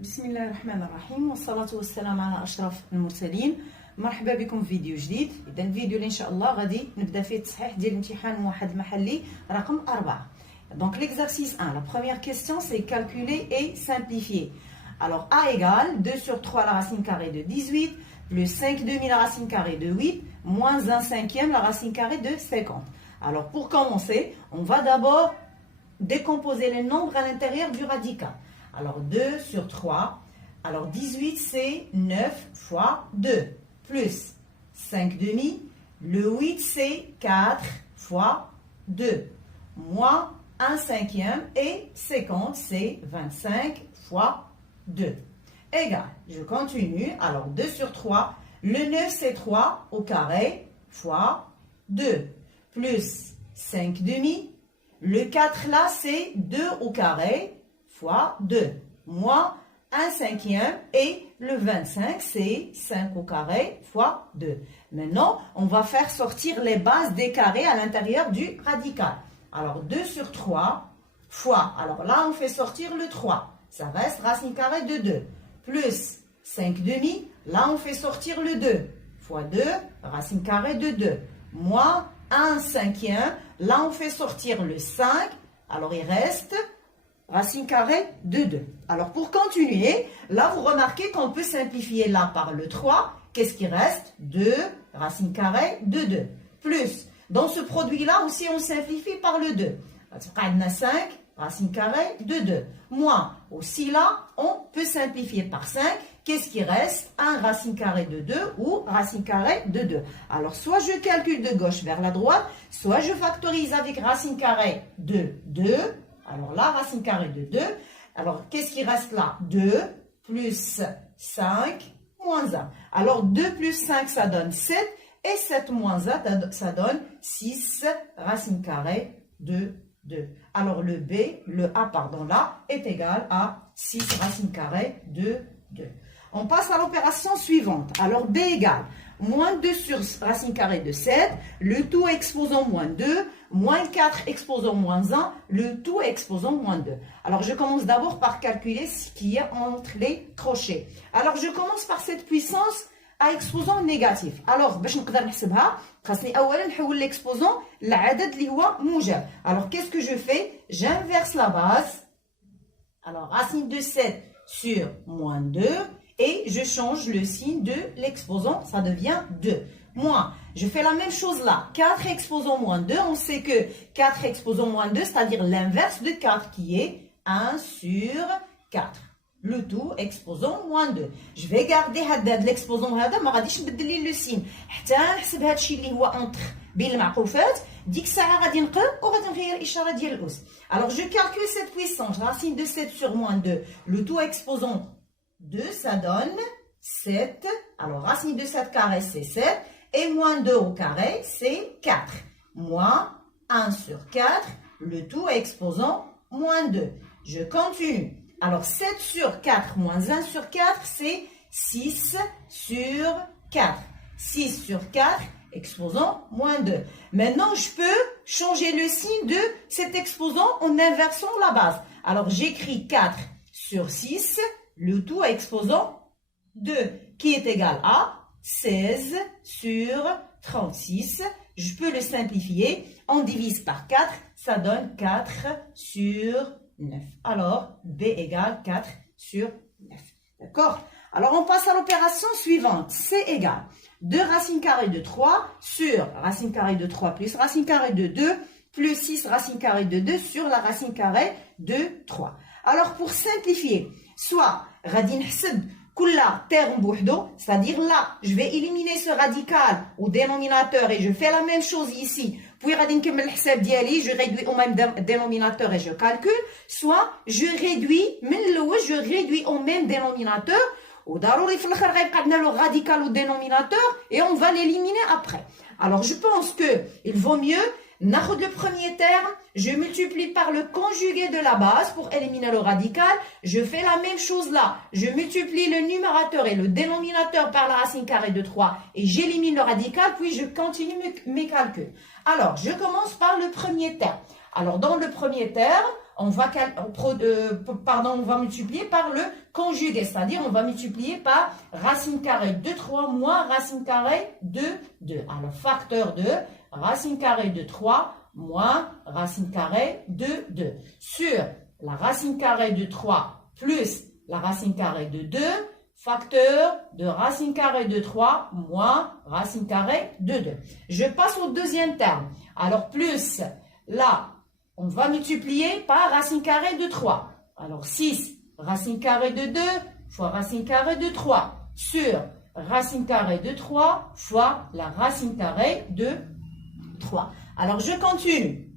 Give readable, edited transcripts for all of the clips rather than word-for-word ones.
بسم الله الرحمن الرحيم والصلاة والسلام على أشرف المرسلين. مرحبا بكم في فيديو جديد. إذا الفيديو اللي إن شاء الله غادي نبدا فيه التصحيح ديال الامتحان موحد محلي رقم 4. Donc l'exercice 1, la première question c'est calculer et simplifier. Alors A égale 2 sur 3 la racine carrée de 18 plus 5 demi la racine carrée de 8 moins 1 cinquième la racine carrée de 50. Alors pour commencer, on va d'abord décomposer les nombres à l'intérieur du radical. Alors 2 sur 3, alors 18 c'est 9 fois 2, plus 5 demi, le 8 c'est 4 fois 2, moins 1 cinquième et 50 c'est 25 fois 2. Égal, je continue, alors 2 sur 3, le 9 c'est 3 au carré fois 2, plus 5 demi, le 4 là c'est 2 au carré fois 2, moins 1 cinquième et le 25 c'est 5 au carré fois 2. Maintenant, on va faire sortir les bases des carrés à l'intérieur du radical. Alors 2 sur 3 fois, alors là on fait sortir le 3, ça reste racine carrée de 2, plus 5 demi, là on fait sortir le 2, fois 2, racine carrée de 2, moins 1 cinquième, là on fait sortir le 5, alors il reste racine carrée de 2. Alors pour continuer, là vous remarquez qu'on peut simplifier là par le 3. Qu'est-ce qui reste? 2 racine carrée de 2. Plus, dans ce produit-là aussi on simplifie par le 2. On a 5 racine carrée de 2. Moins, aussi là, on peut simplifier par 5. Qu'est-ce qui reste? 1 racine carrée de 2 ou racine carrée de 2. Alors soit je calcule de gauche vers la droite, soit je factorise avec racine carrée de 2. Alors là, racine carrée de 2. Alors, qu'est-ce qui reste là? 2 plus 5 moins 1. Alors, 2 plus 5, ça donne 7. Et 7 moins 1, ça donne 6 racine carrée de 2. Alors, le B, le A, pardon, là, est égal à 6 racine carrée de 2. On passe à l'opération suivante. Alors, B égale moins 2 sur racine carrée de 7, le tout exposant moins 2, moins 4 exposant moins 1, le tout exposant moins 2. Alors, je commence d'abord par calculer ce qu'il y a entre les crochets. Alors, je commence par cette puissance à exposant négatif. Alors, باش نقدر نحسبها خاصني اولا نحول l'exposant لعدد اللي هو موجب. Alors, qu'est-ce que je fais? J'inverse la base. Alors, racine de 7 sur moins 2 et je change le signe de l'exposant, ça devient 2. Moins, je fais la même chose là. 4 exposant moins 2, on sait que 4 exposant moins 2, c'est-à-dire l'inverse de 4 qui est 1 sur 4. Le tout exposant moins 2. Je vais garder l'exposant هذا ما غاديش نبدل ليه le signe حتى نحسب هذا الشيء اللي هو entre بين المعقوفات. ديك الساعه غادي نقلب وغادي نغير الاشاره ديال الاس. Alors je calcule cette puissance, racine de 7 sur moins 2. Le tout exposant 2, ça donne 7. Alors racine de 7 carré c'est 7 et moins 2 au carré c'est 4. Moins 1 sur 4, le tout exposant moins 2. Je continue. Alors 7 sur 4 moins 1 sur 4, c'est 6 sur 4. 6 sur 4, exposant moins 2. Maintenant, je peux changer le signe de cet exposant en inversant la base. Alors j'écris 4 sur 6, le tout exposant 2, qui est égal à 16 sur 36. Je peux le simplifier. On divise par 4, ça donne 4 sur 9. Alors, B égale 4 sur 9. D'accord? Alors, on passe à l'opération suivante. C égale 2 racine carrée de 3 sur racine carrée de 3 plus racine carrée de 2 plus 6 racine carrée de 2 sur la racine carrée de 3. Alors, pour simplifier, soit غادي نحسب كل terme بوحدو, c'est-à-dire là, je vais éliminer ce radical au dénominateur et je fais la même chose ici. Puis غادي نكمل الحساب ديالي, je réduis au même dénominateur et je calcule. Soit je réduis من الاول, je réduis au même dénominateur. وضروري في الاخر غيبقى عندنا le radical au dénominateur et on va l'éliminer après. Alors je pense que il vaut mieux ناخذ le premier terme, je multiplie par le conjugué de la base pour éliminer le radical. Je fais la même chose là. Je multiplie le numérateur et le dénominateur par la racine carrée de 3 et j'élimine le radical, puis je continue mes calculs. Alors, je commence par le premier terme. Alors, dans le premier terme, on va multiplier par le conjugué, c'est-à-dire on va multiplier par racine carrée de 3 moins racine carrée de 2. Alors, facteur de racine carrée de 3 moins racine carrée de 2. Sur la racine carrée de 3 plus la racine carrée de 2, facteur de racine carrée de 3 moins racine carrée de 2. Je passe au deuxième terme. Alors, plus, là, on va multiplier par racine carrée de 3. Alors, 6, racine carrée de 2 fois racine carrée de 3 sur racine carrée de 3 fois la racine carrée de 3. Alors, je continue.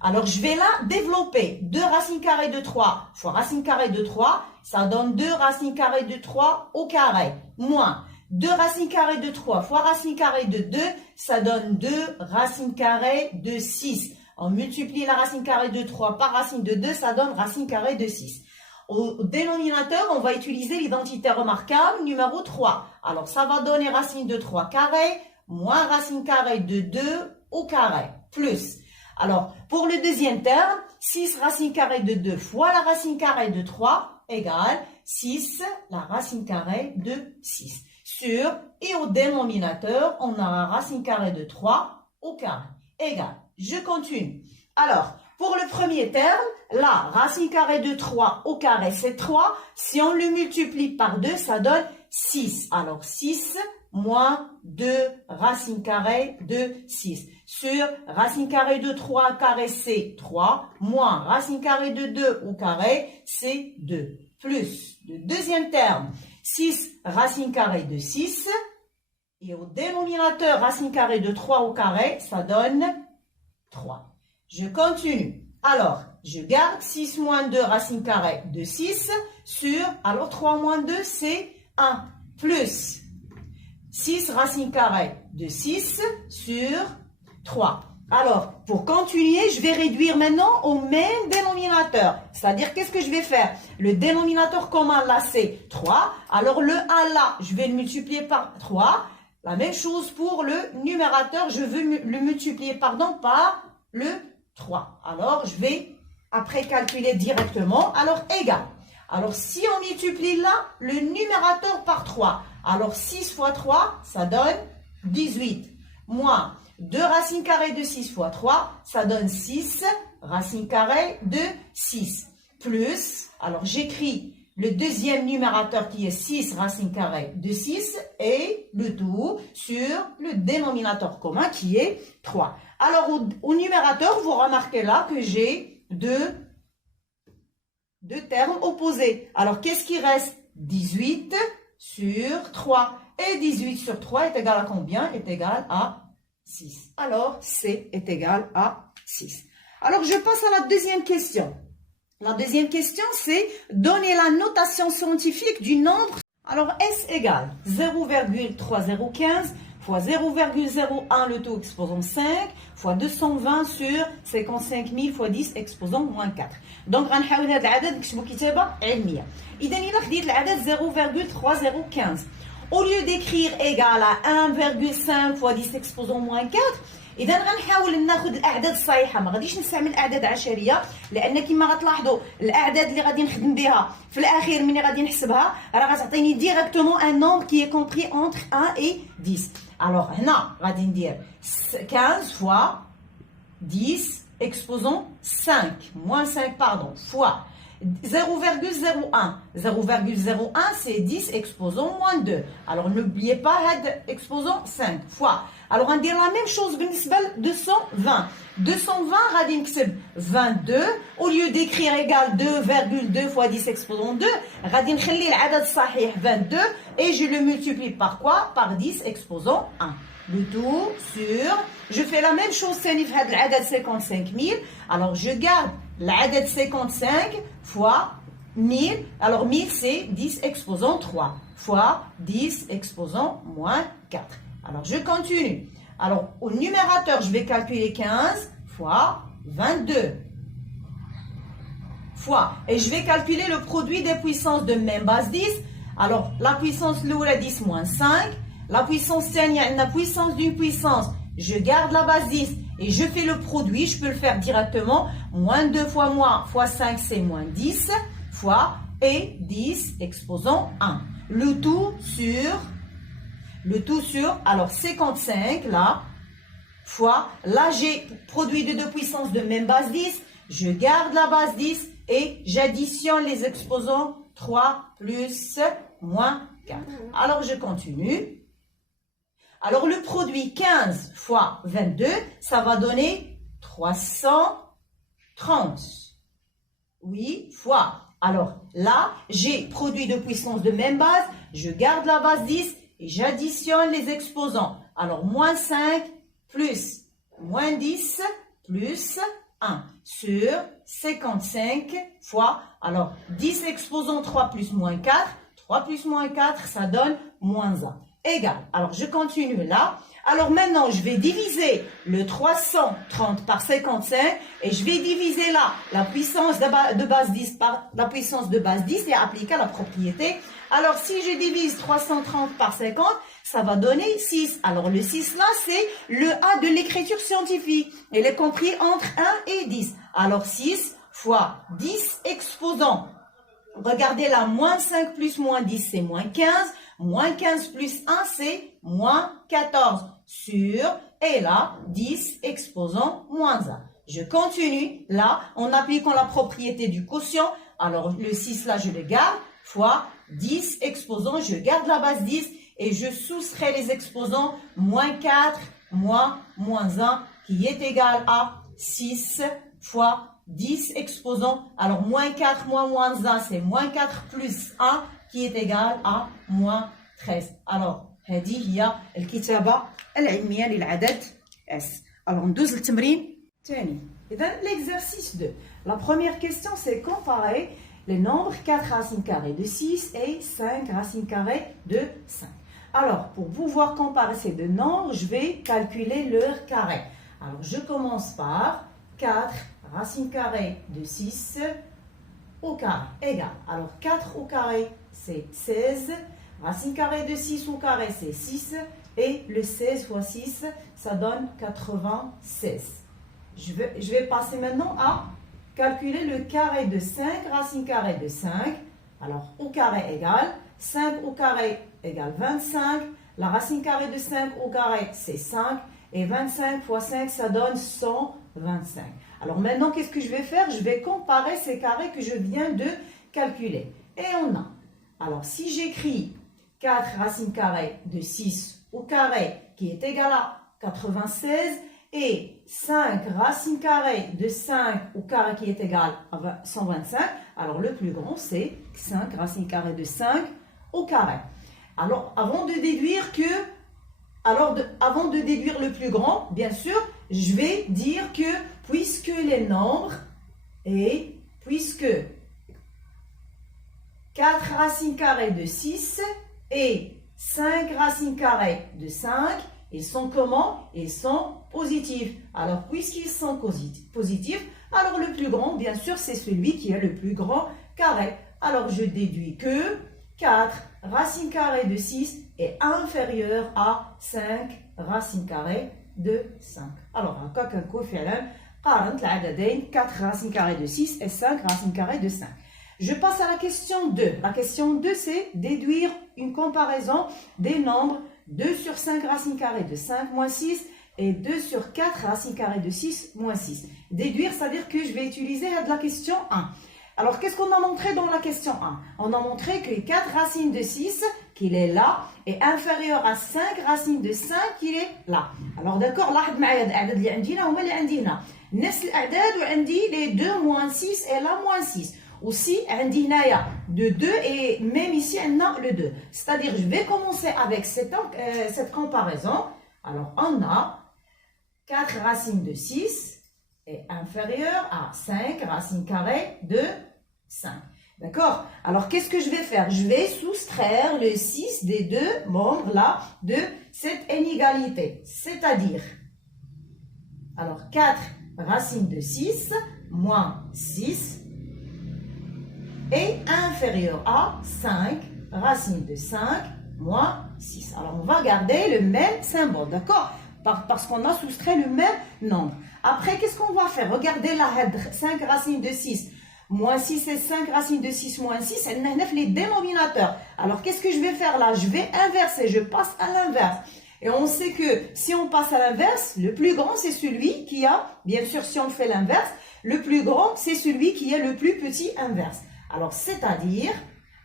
Alors, je vais là développer 2 racines carrées de 3 fois racine carrée de 3. Ça donne 2 racines carrées de 3 au carré. Moins 2 racines carrées de 3 fois racine carrée de 2. Ça donne 2 racines carrées de 6. On multiplie la racine carrée de 3 par racine de 2. Ça donne racine carrée de 6. Au dénominateur, on va utiliser l'identité remarquable numéro 3. Alors, ça va donner racine de 3 carré moins racine carrée de 2 au carré. Plus. Alors, pour le deuxième terme, 6 racine carrée de 2 fois la racine carrée de 3 égale 6 la racine carrée de 6. Sur, et au dénominateur, on aura racine carrée de 3 au carré. Égale. Je continue. Alors, pour le premier terme, la racine carrée de 3 au carré, c'est 3. Si on le multiplie par 2, ça donne 6. Alors, 6 moins 2 racine carrée de 6. Sur racine carrée de 3 carré, c'est 3. Moins racine carrée de 2 au carré, c'est 2. Plus le deuxième terme, 6 racine carrée de 6. Et au dénominateur, racine carrée de 3 au carré, ça donne 3. Je continue. Alors, je garde 6 moins 2 racine carrée de 6 sur, alors 3 moins 2, c'est 1. Plus 6 racine carrée de 6 sur 3. Alors, pour continuer, je vais réduire maintenant au même dénominateur. C'est-à-dire, qu'est-ce que je vais faire? Le dénominateur commun, là, c'est 3. Alors, le 1, là, je vais le multiplier par 3. La même chose pour le numérateur, je veux le multiplier, par le 3. Alors, je vais après calculer directement. Alors, égal. Alors, si on multiplie là, le numérateur par 3. Alors, 6 fois 3, ça donne 18. Moins 2 racines carrées de 6 fois 3, ça donne 6 racines carrées de 6. Plus, alors j'écris le deuxième numérateur qui est 6 racines carrées de 6 et le tout sur le dénominateur commun qui est 3. Alors, au numérateur, vous remarquez là que j'ai deux termes opposés. Alors, qu'est-ce qui reste? 18 sur 3. Et 18 sur 3 est égal à combien? Est égal à 6. Alors, C est égal à 6. Alors, je passe à la deuxième question. La deuxième question, c'est donner la notation scientifique du nombre. Alors, S égale 0,3015 fois 0,01 le tout exposant 5 fois 220 sur 55 000 fois 10 exposant moins 4. Donc, غنحاول هذا العدد نكتبو كتابة علمية. إذا إلا خديت العدد 0,3015 au lieu d'écrire égal à 1,5 fois 10 exposant moins 4, إذا غنحاول ناخذ الأعداد الصحيحة، ما غاديش نستعمل أعداد عشرية، لأن كما غتلاحظوا الأعداد اللي غادي نخدم بها في الأخير ملي غادي نحسبها راه غتعطيني directement un nombre qui est compris entre 1 et 10. Alors هنا غادي ندير 15 fois 10 exposant 5, moins 5 pardon, fois 0,01. 0,01 c'est 10 exposant moins 2. Alors n'oubliez pas exposant 5 fois. Alors on va dire la même chose بالنسبة 220. 220 غادي نكتب 22 au lieu d'écrire égal 2,2 fois 10 exposant 2 غادي نخلي العدد الصحيح 22 et je le multiplie par quoi? Par 10 exposant 1. Le tout sur, je fais la même chose ثاني في هذا العدد 55 000. Alors je garde العدد 55 fois 1000. Alors 1000 c'est 10 exposant 3 fois 10 exposant moins 4. Alors je continue. Alors au numérateur je vais calculer 15 fois 22 fois, et je vais calculer le produit des puissances de même base 10. Alors la puissance l'oula 10 moins 5, la puissance الثانية عندنا puissance d'une puissance je garde la base 10 et je fais le produit. Je peux le faire directement. Moins 2 fois moins fois 5, c'est moins 10 fois et 10 exposant 1. Le tout sur, alors 55 là, fois, là j'ai produit de 2 puissances de même base 10. Je garde la base 10 et j'additionne les exposants 3 plus moins 4. Alors je continue. Alors, le produit 15 fois 22, ça va donner 330. Oui, fois. Alors, là, j'ai produit de puissance de même base. Je garde la base 10 et j'additionne les exposants. Alors, moins 5 plus moins 10 plus 1 sur 55 fois. Alors, 10 exposants 3 plus moins 4. 3 plus moins 4, ça donne moins 1. Égal. Alors, je continue là. Alors, maintenant, je vais diviser le 330 par 55 et je vais diviser là la puissance de base 10 par la puissance de base 10 et appliquer la propriété. Alors, si je divise 330 par 50, ça va donner 6. Alors, le 6 là, c'est le A de l'écriture scientifique. Il est compris entre 1 et 10. Alors, 6 fois 10 exposants. Regardez là, moins 5 plus moins 10, c'est moins 15. Moins 15 plus 1, c'est moins 14 sur, et là, 10 exposant moins 1. Je continue, là, en appliquant la propriété du quotient. Alors, le 6, là, je le garde, fois 10 exposants, je garde la base 10 et je soustrais les exposants, moins 4, moins 1, qui est égal à 6 fois 10 exposants. Alors, moins 4, moins 1, c'est moins 4 plus 1, qui est égal à moins 13. Alors, هذه هي الكتابة العلمية للعدد S. Alors, ندوز للتمرين الثاني. إذا l'exercice 2. La première question, c'est comparer les nombres 4 racines carrées de 6 et 5 racines carrées de 5. Alors, pour pouvoir comparer ces deux nombres, je vais calculer leur carré. Alors, je commence par 4 racines carrées de 6 au carré égale. Alors, 4 au carré, c'est 16. Racine carrée de 6 au carré, c'est 6. Et le 16 fois 6, ça donne 96. Je vais passer maintenant à calculer le carré de 5 racine carrée de 5. Alors, au carré égale 5 au carré égale 25. La racine carrée de 5 au carré, c'est 5. Et 25 fois 5, ça donne 125. Alors maintenant, qu'est-ce que je vais faire? Je vais comparer ces carrés que je viens de calculer. Et on a, alors si j'écris 4 racines carrées de 6 au carré qui est égal à 96 et 5 racines carrées de 5 au carré qui est égal à 125, alors le plus grand c'est 5 racines carrées de 5 au carré. Alors avant de déduire le plus grand, bien sûr, je vais dire que puisque les nombres et puisque 4 racines carrées de 6 et 5 racines carrées de 5, ils sont comment? Ils sont positifs. Alors, puisqu'ils sont positifs, alors le plus grand, bien sûr, c'est celui qui a le plus grand carré. Alors, je déduis que 4 racines carrées de 6 est inférieur à 5 racines carrées de 5. Alors, هكاك نكون فعلا قارنت العددين 4 racines carrées de 6 et 5 racines carrées de 5. Je passe à la question 2. La question 2, c'est déduire une comparaison des nombres 2 sur 5 racines carrées de 5 moins 6 et 2 sur 4 racines carrées de 6 moins 6. Déduire, c'est-à-dire que je vais utiliser la question 1. Alors, qu'est-ce qu'on a montré dans la question 1? On a montré que 4 racines de 6, qu'il est là, est inférieur à 5 racines de 5, qu'il est là. Alors, d'accord, لاحظ معايا الأعداد اللي عندنا هما اللي عندي هنا. نفس الأعداد وعندي les 2 moins 6 et la moins 6. Aussi, عندي هنايا de 2 et même ici, on a le 2. C'est-à-dire, je vais commencer avec cette comparaison. Alors, on a 4 racines de 6 est inférieur à 5 racines carrées de 5. D'accord? Alors, qu'est-ce que je vais faire? Je vais soustraire le 6 des deux membres là de cette inégalité. C'est-à-dire, alors 4 racines de 6 moins 6 est inférieur à 5 racines de 5 moins 6. Alors, on va garder le même symbole, d'accord? parce qu'on a soustrait le même nombre. Après, qu'est-ce qu'on va faire? Regardez là, 5 racines de 6 moins 6 et 5 racines de 6 moins 6, on a les dénominateurs. Alors, qu'est-ce que je vais faire là? Je vais inverser, je passe à l'inverse. Et on sait que si on passe à l'inverse, le plus grand, c'est celui qui a, bien sûr, si on fait l'inverse, le plus grand, c'est celui qui a le plus petit inverse. Alors, c'est-à-dire,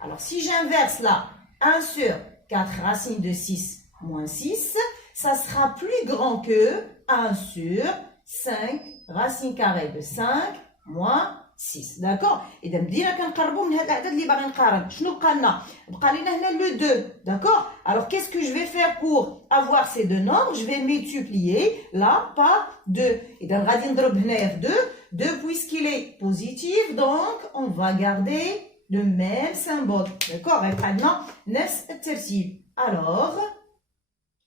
alors si j'inverse là, 1 sur 4 racines de 6 moins 6, ça sera plus grand que 1 sur 5 racines carrées de 5 moins 6. D'accord? إذا بدينا كنقربوا من هاد الأعداد اللي باغي نقارن. شنو بقى لنا؟ بقى لنا هنا le 2. D'accord? Alors qu'est-ce que je vais faire pour avoir ces deux nombres? Je vais multiplier là par 2. إذا غادي نضرب هنايا في 2. 2 puisqu'il est positif, donc on va garder le même symbole. D'accord? يبقى لنا نفس الترتيب. Alors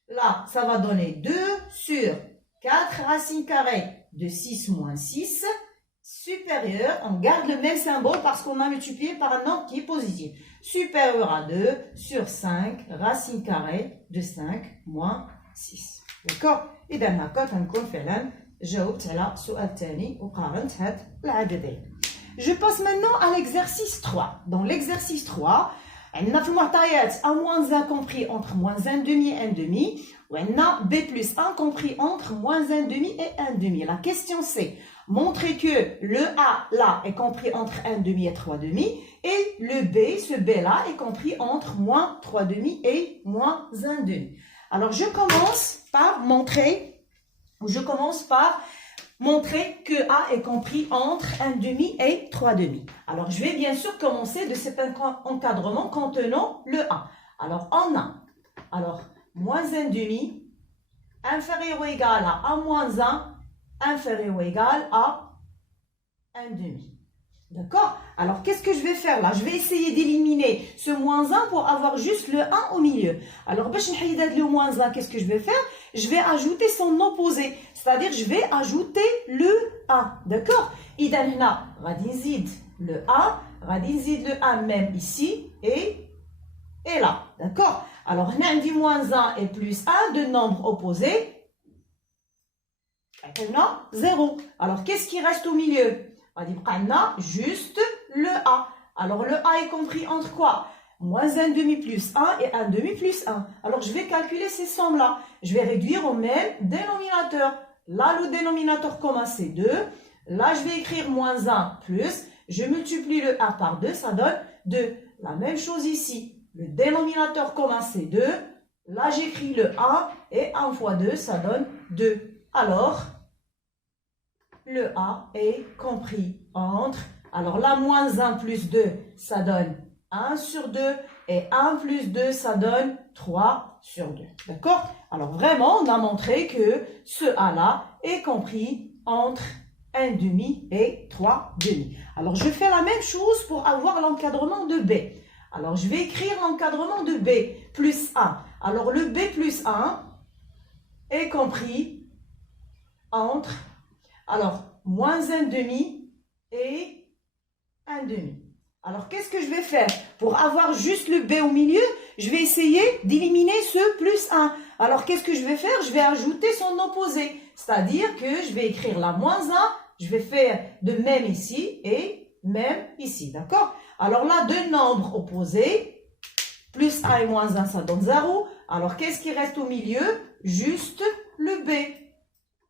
là, ça va donner 2 sur 4 racines carrées de 6 moins 6 supérieur, on garde le même symbole parce qu'on a multiplié par un nombre qui est positif. Supérieur à 2 sur 5 racines carrées de 5 moins 6. D'accord? إذا هكا كنكون فعلا جاوبت على السؤال الثاني وقارنت هاد العددين. Je passe maintenant à l'exercice 3. Dans l'exercice 3, on a في المعطيات A-1 compris entre -1 demi et 1 demi. On a B plus 1 compris entre -1 demi et 1 demi. La question c'est montrer que le A là est compris entre 1 demi et 3 demi et le B, ce B là est compris entre -3 demi et -1 demi. Alors je commence par montrer que A est compris entre 1 demi et 3 demi. Alors je vais bien sûr commencer de cet encadrement contenant le A. Alors on a -1 demi inférieur ou égal à A-1 inférieur ou égal à 1 demi. D'accord? Alors, qu'est-ce que je vais faire là? Je vais essayer d'éliminer ce -1 pour avoir juste le 1 au milieu. Alors, باش نحيد هاد le -1, qu'est-ce que je vais faire? Je vais ajouter son opposé. C'est-à-dire, je vais ajouter le 1. D'accord? إذا هنا غادي نزيد le 1, غادي نزيد le 1 même ici et là. D'accord? Alors, هنا عندي -1 et plus 1, deux nombres opposés. On a 0. Alors, qu'est-ce qui reste au milieu? On a juste le A. Alors, le A est compris entre quoi? -1 demi plus 1 et 1 demi plus 1. Alors, je vais calculer ces sommes-là. Je vais réduire au même dénominateur. Là, le dénominateur commun, c'est 2. Là, je vais écrire -1 plus. Je multiplie le 1 par 2, ça donne 2. La même chose ici. Le dénominateur commun, c'est 2. Là, j'écris le 1 et 1 fois 2, ça donne 2. Alors, le A est compris entre, alors là, -1 plus 2, ça donne 1 sur 2, et 1 plus 2, ça donne 3 sur 2. D'accord? Alors vraiment, on a montré que ce A-là est compris entre 1 demi et 3 demi. Alors, je fais la même chose pour avoir l'encadrement de B. Alors, je vais écrire l'encadrement de B plus 1. Alors, le B plus 1 est compris entre, alors, -1 demi et 1 demi. Alors, qu'est-ce que je vais faire? Pour avoir juste le B au milieu, je vais essayer d'éliminer ce plus 1. Alors, qu'est-ce que je vais faire? Je vais ajouter son opposé. C'est-à-dire que je vais écrire la -1, je vais faire de même ici et même ici. D'accord? Alors là, deux nombres opposés, plus 1 et -1, ça donne 0. Alors, qu'est-ce qui reste au milieu? Juste le B.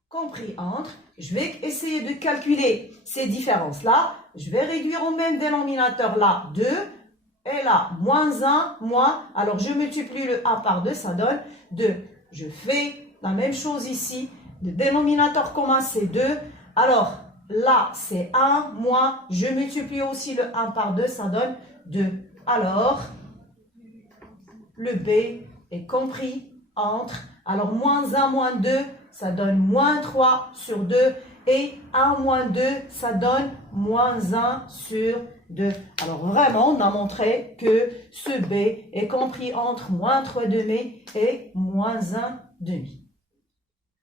Compris entre, je vais essayer de calculer ces différences-là. Je vais réduire au même dénominateur là 2. Et là, -1, moins. Alors, je multiplie le 1 par 2, ça donne 2. Je fais la même chose ici. Le dénominateur commun, c'est 2. Alors, là, c'est 1, moins. Je multiplie aussi le 1 par 2, ça donne 2. Alors, le B est compris entre, alors, -1 moins 2, ça donne -3 sur 2. Et 1 moins 2, ça donne -1 sur 2. Alors vraiment, on a montré que ce B est compris entre -3 demi et -1 demi.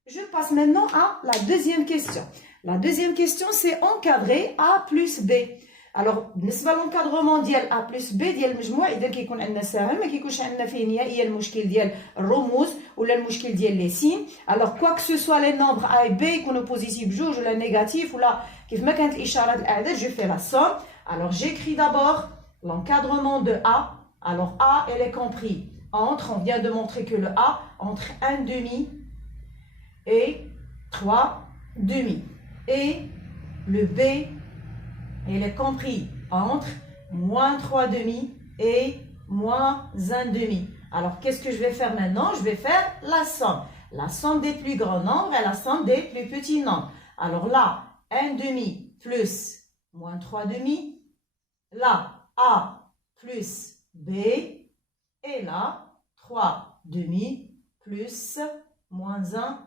Je passe maintenant à la deuxième question. La deuxième question, c'est encadrer A plus B. الوغ بالنسبه لونكادرومون ديال ا بلس بي ديال المجموع اذا كيكون عندنا ساهم ما كيكونش عندنا فيه نهائيا المشكل ديال الرموز ولا المشكل ديال لي سين. الوغ كوا كو سو سوا لي نومبر ا و بي يكونوا بوزيتيف بجوج ولا نيجاتيف ولا كيف ما كانت الاشاره ديال الاعداد جو في لا سوم. الوغ جيكري دابور l'encadrement de A. Alors A elle est compris entre, on vient de montrer que le A entre 1 demi et 3 demi, et le B il est compris entre moins 3 demi et moins 1 demi. Alors, qu'est-ce que je vais faire maintenant? Je vais faire la somme. La somme des plus grands nombres et la somme des plus petits nombres. Alors là, 1 demi plus moins 3 demi. Là, A plus B. Et là, 3 demi plus moins 1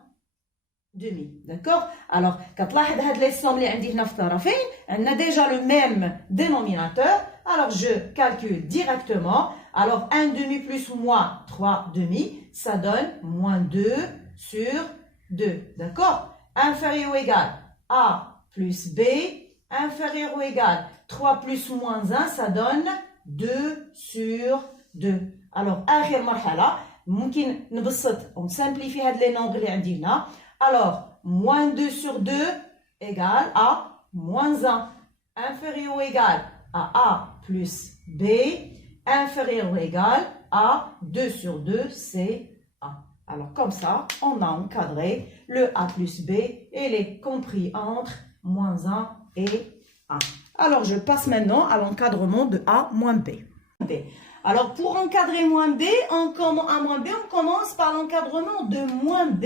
demi. D'accord? Alors, quand là, les sommes les on a déjà le même dénominateur. Alors, je calcule directement. Alors, 1 demi plus moins 3 demi, ça donne moins 2 sur 2. D'accord? Inférieur ou égal A plus B. Inférieur ou égal 3 plus ou moins 1, ça donne 2 sur 2. Alors, آخر مرحلة ممكن نبسط ونسامبليفي هاد لي نومبر اللي عندي هنا. Alors, moins 2 sur 2 égale à moins 1. Inférieur ou égal à A plus B. Inférieur ou égal à 2 sur 2, c'est A. Alors, comme ça, on a encadré le A plus B et il est compris entre moins 1 et 1. Alors, je passe maintenant à l'encadrement de A moins B. Alors, pour encadrer moins B, A moins B, on commence par l'encadrement de moins B.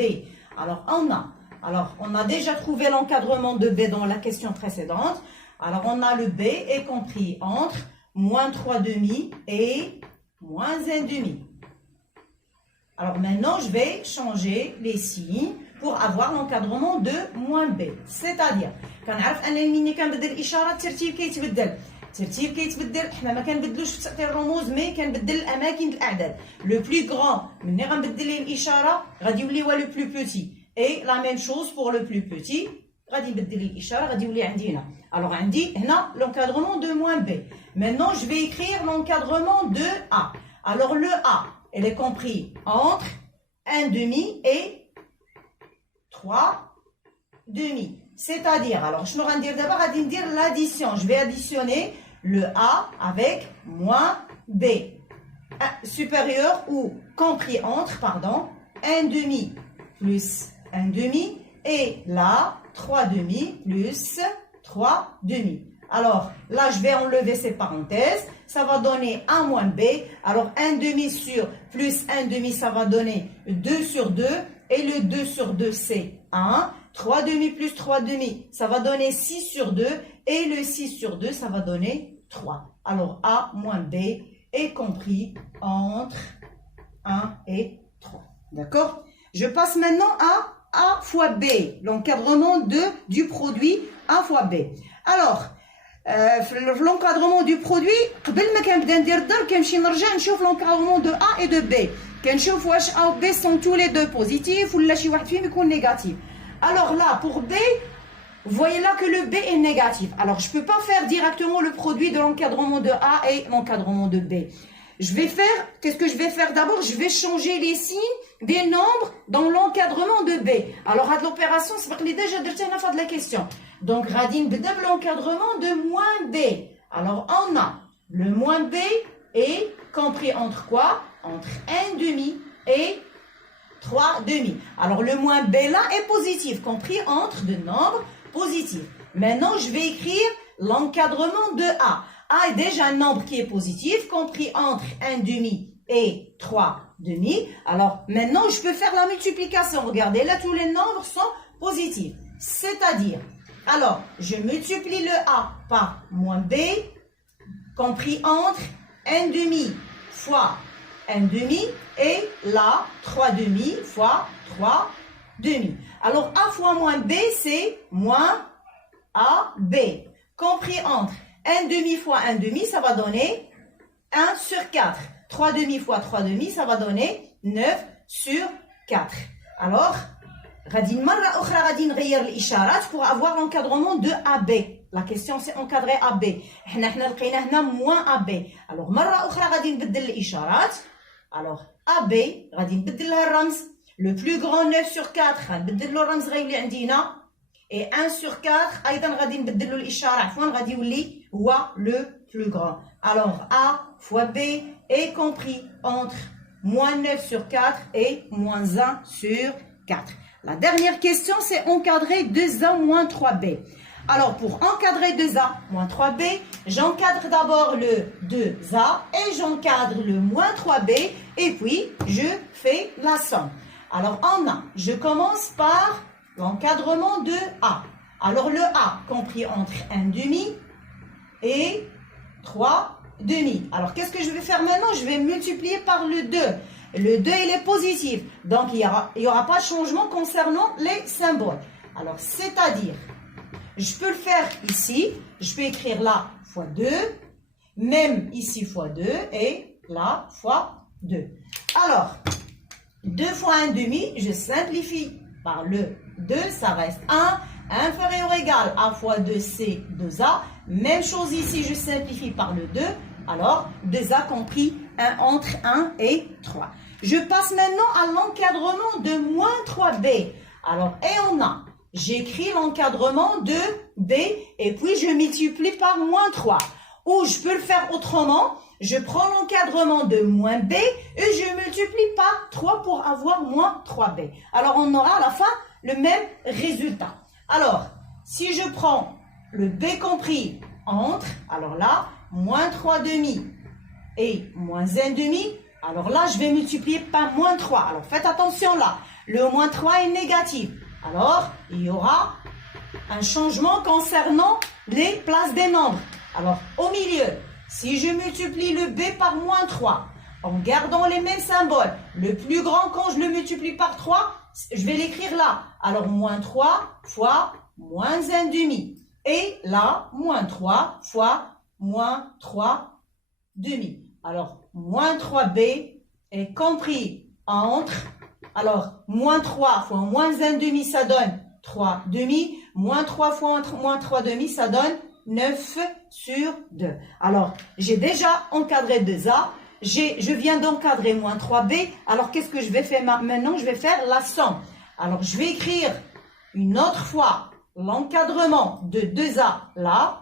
Alors, on a déjà trouvé l'encadrement de B dans la question précédente. Alors, on a le B est compris entre moins 3 demi et moins 1 demi. Alors, maintenant, je vais changer les signes pour avoir l'encadrement de moins B. C'est-à-dire, كنعرف أنني ملي كنبدل الإشارة الترتيب كيتبدل حنا ما كنبدلوش في تعطيل الرموز مي كنبدل الأماكن الأعداد. لو بلو غران ملي غنبدل ليه الإشارة غادي يولي هو لو بلو بوتي. Et la même chose pour le plus petit. غادي نبدل الإشارة غادي يولي عندي هنا. Alors عندي هنا l'encadrement de moins B. Maintenant je vais écrire l'encadrement de A. Alors le A, elle est compris entre 1 demi et 3 demi. C'est-à-dire, alors je vais dire d'abord l'addition. Je vais additionner le A avec moins B. Supérieur ou compris entre, pardon, 1 demi plus 1 demi. Et là, 3 demi plus 3 demi. Alors là, je vais enlever ces parenthèses. Ça va donner 1 moins B. Alors 1 demi sur plus 1 demi, ça va donner 2 sur 2. Et le 2 sur 2, c'est 1. 3 demi plus 3 demi, ça va donner 6 sur 2. Et le 6 sur 2, ça va donner 3. Alors A moins B est compris entre 1 et 3. D'accord? Je passe maintenant à A fois B, l'encadrement du produit A fois B. Alors, l'encadrement du produit, قبل ما كنبدا ندير الضرب كنمشي نرجع نشوف l'encadrement de A et de B. كنشوف واش A ou B sont tous les deux positifs ولا شي واحد فيهم يكون négatif. Alors là, pour B, vous voyez là que le B est négatif. Alors, je ne peux pas faire directement le produit de l'encadrement de A et l'encadrement de B. Je vais faire, qu'est-ce que je vais faire d'abord? Je vais changer les signes des nombres dans l'encadrement de B. Alors, à l'opération, c'est déjà de la question. Donc, Radine بدأ l'encadrement de moins B. Alors, on a le moins B est compris entre quoi? Entre 1 demi et 3 demi. Alors, le moins B là est positif, compris entre deux nombres positifs. Maintenant, je vais écrire l'encadrement de A. A est déjà un nombre qui est positif, compris entre 1 demi et 3 demi. Alors, maintenant, je peux faire la multiplication. Regardez, là, tous les nombres sont positifs. C'est-à-dire, alors, je multiplie le A par moins B, compris entre 1 demi fois 1 demi, et là, 3 demi fois 3 demi. Alors, A fois moins B, c'est moins AB. Compris entre 1 demi fois 1 demi, ça va donner 1 sur 4. 3 demi fois 3 demi, ça va donner 9 sur 4. Alors, غادي مرة أخرى غادي نغير الإشارات pour avoir l'encadrement de AB. La question c'est encadré AB. حنا لقينا هنا moins AB. Alors مرة أخرى غادي نبدل الإشارات. Alors AB غادي نبدل لها الرمز. Le plus grand 9 sur 4 غنبدل له الرمز غيولي عندنا. Et 1 sur 4 أيضا غادي نبدل له الإشارة عفوا غادي يولي هو le plus grand. Alors A fois B est compris entre moins 9 sur 4 et moins 1 sur 4. La dernière question, c'est encadrer 2A moins 3B. Alors, pour encadrer 2A moins 3B, j'encadre d'abord le 2A et j'encadre le moins 3B et puis je fais la somme. Alors, en A, je commence par l'encadrement de A. Alors, le A compris entre 1 demi et 3 demi. Alors, qu'est-ce que je vais faire maintenant? Je vais multiplier par le 2. Le 2, il est positif. Donc, il n'y aura pas de changement concernant les symboles. Alors, c'est-à-dire, je peux le faire ici. Je peux écrire là fois 2. Même ici fois 2. Et là fois 2. Alors, 2 fois 1 demi, je simplifie par le 2. Ça reste 1. Inférieur ou égal à fois 2, c'est 2A. Même chose ici, je simplifie par le 2. Alors, 2A compris entre 1 et 3. Je passe maintenant à l'encadrement de moins 3B. Alors, et on a, j'écris l'encadrement de B et puis je multiplie par moins 3. Ou je peux le faire autrement, je prends l'encadrement de moins B et je multiplie par 3 pour avoir moins 3B. Alors, on aura à la fin le même résultat. Alors, si je prends le B compris entre, alors là, moins 3 demi et moins 1 demi, alors là, je vais multiplier par moins 3. Alors, faites attention là. Le moins 3 est négatif. Alors, il y aura un changement concernant les places des nombres. Alors, au milieu, si je multiplie le B par moins 3, en gardant les mêmes symboles, le plus grand, quand je le multiplie par 3, je vais l'écrire là. Alors, moins 3 fois moins 1 demi. Et là, moins 3 fois moins 3 demi. Alors, moins 3B est compris entre, alors, moins 3 fois moins 1 demi, ça donne 3 demi. Moins 3 fois moins 3 demi, ça donne 9 sur 2. Alors, j'ai déjà encadré 2A. Je viens d'encadrer moins 3B. Alors, qu'est-ce que je vais faire maintenant? Je vais faire la somme. Alors, je vais écrire une autre fois l'encadrement de 2A là.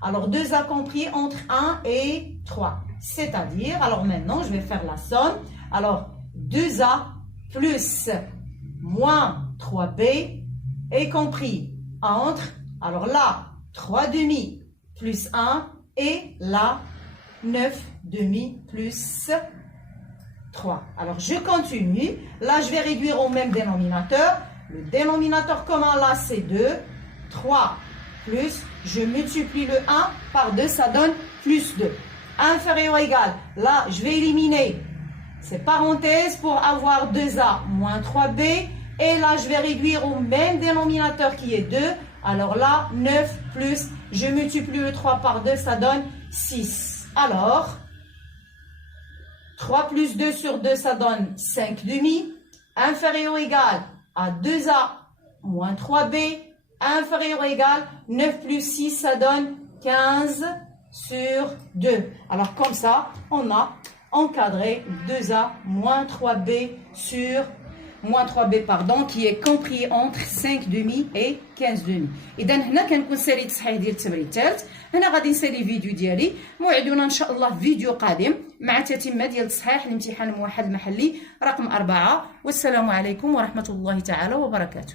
Alors, 2A compris entre 1 et 3. C'est-à-dire, alors maintenant, je vais faire la somme. Alors, 2A plus moins 3B est compris entre, alors là, 3 demi plus 1 et là, 9 demi plus 3. Alors, je continue. Là, je vais réduire au même dénominateur. Le dénominateur commun là, c'est 2. 3 plus, je multiplie le 1 par 2, ça donne plus 2. Inférieur ou égal, là, je vais éliminer ces parenthèses pour avoir 2A moins 3B. Et là, je vais réduire au même dénominateur qui est 2. Alors là, 9 plus, je multiplie le 3 par 2, ça donne 6. Alors, 3 plus 2 sur 2, ça donne 5 demi. Inférieur ou égal à 2A moins 3B. Inférieur ou égal, 9 plus 6, ça donne 15 sur 2. Alors, comme ça, on a encadré 2A moins 3B sur moins 3B, pardon, qui est compris entre 5 demi et 15 demi. إذا هنا كنكون سالي تصحيح ديال التمرين الثالث. هنا غادي نسالي الفيديو ديالي. موعدنا إن شاء الله فيديو قادم مع تتمة ديال تصحيح الامتحان الموحد المحلي رقم 4. والسلام عليكم ورحمة الله تعالى وبركاته.